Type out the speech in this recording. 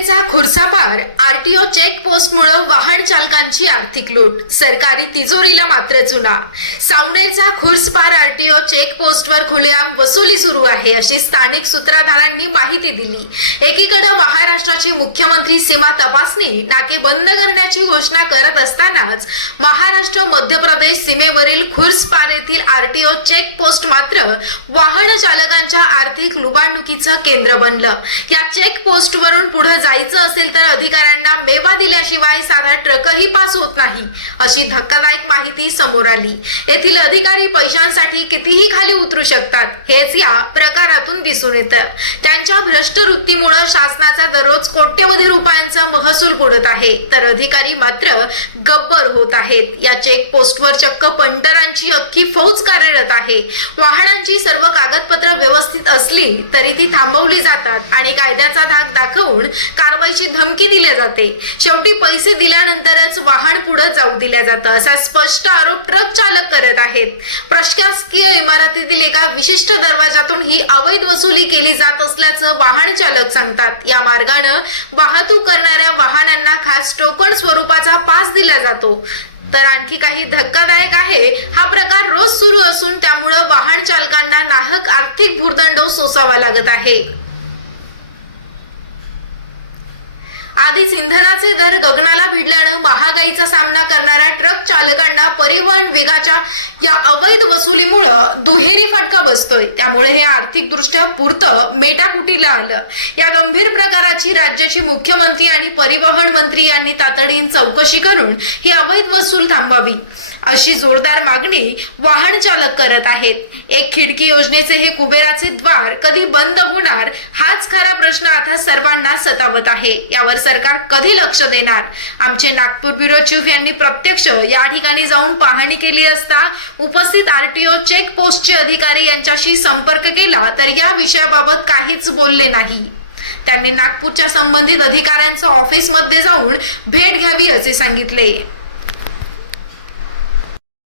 सावनेरचा Khursapar RTO check चालकांची आर्थिक लूट. सरकारी तिजोरीला मात्र चुना. सावनेरचा खुर्सपार आरटीओ चेक पोस्टवर खुलेआम वसुली सुरू आहे अशी स्थानिक सूत्रधारांनी माहिती दिली. एकीकडे महाराष्ट्राची मुख्यमंत्री सीमा तपासणी नाके बंद करण्याची घोषणा करत असतानाच महाराष्ट्र मध्य प्रदेश सीमेवरील खुर्सपार येथील आरटीओ चेक पोस्ट मात्र वाहन चालकांच्या आर्थिक लुबाडणुकीचं केंद्र बनलं. या चेक पोस्टवरून पुढे जायचं असेल तर अधिकाऱ्यांना मेवा दिल्याशिवाय साधा ट्रकही पास होत नाही. अशी धक्कादायक माहिती समोर आली. येथील अधिकारी पैशांसाठी कितीही खाली उतरू शकतात हेच या प्रकारातून दिसून येतं. त्यांच्या भ्रष्ट वृत्तीमुळे शासनाचा दररोज कोट्यवधी रुपयांचा महसूल बुडत आहे. तर अधिकारी मात्र गब्बर होत आहेत. या चेक पोस्टवर चक्क पंटरांची अख्खी फौज कार्यरत आहे. वाहनांची सर्व कागदपत्र असली तरी ती थांबवली जातात आणि कायद्याचा धाक दाखवून कारवाईची धमकी दिली जाते. शेवटी पैसे दिल्यानंतरच वाहन पुढे जाऊ दिल्या जातं असा स्पष्ट आरोप ट्रक चालक करत आहेत. प्रशासकीय इमारतीतील एका विशिष्ट दरवाजातून ही अवैध वसुली केली जात असल्याचं वाहन चालक सांगतात. या मार्गानं वाहतूक करणाऱ्या वाहनांना खास टोकन स्वरूपाचा पास दिला जातो. तर आणखी काही धक्कादायक आहे हा प्रकार रोज सुरू वाहन चालकांना नाहक आर्थिक भूर्दंड सोसावा लागत आहे. आधीच इंधनाचे दर गगनाला भिडल्यानं महागाईचा सामना करणाऱ्या ट्रक चालकांना परिवहन वेगाच्या या अवैध वसुलीमुळं दुहेरी फटका बसतोय. त्यामुळे हे आर्थिक दृष्ट्या पुरतं मेटाकुटीला आलं. या गंभीर प्रकाराची राज्याची मुख्यमंत्री आणि परिवहन मंत्री यांनी तातडीने चौकशी करून ही अवैध वसूल थांबावी अशी जोरदार मागणी वाहन चालक करत आहेत. एक खिडकी योजनेचे हे कुबेराचे द्वार कधी बंद होणार हाच खरा प्रश्न आता सर्वांना सतावत आहे. यावर सरकार कधी लक्ष देणार? आमचे नागपूर ब्युरो चीफ यांनी प्रत्यक्ष या ठिकाणी जाऊन जाऊन पाहणी केली असता उपस्थित आरटीओ चेक पोस्टचे अधिकारी यांच्याशी संपर्क केला तर या विषयाबाबत काहीच बोलले नाही. त्यांनी नागपूरच्या संबंधित अधिकाऱ्यांचं ऑफिसमध्ये जाऊन भेट घ्यावी असे सांगितले.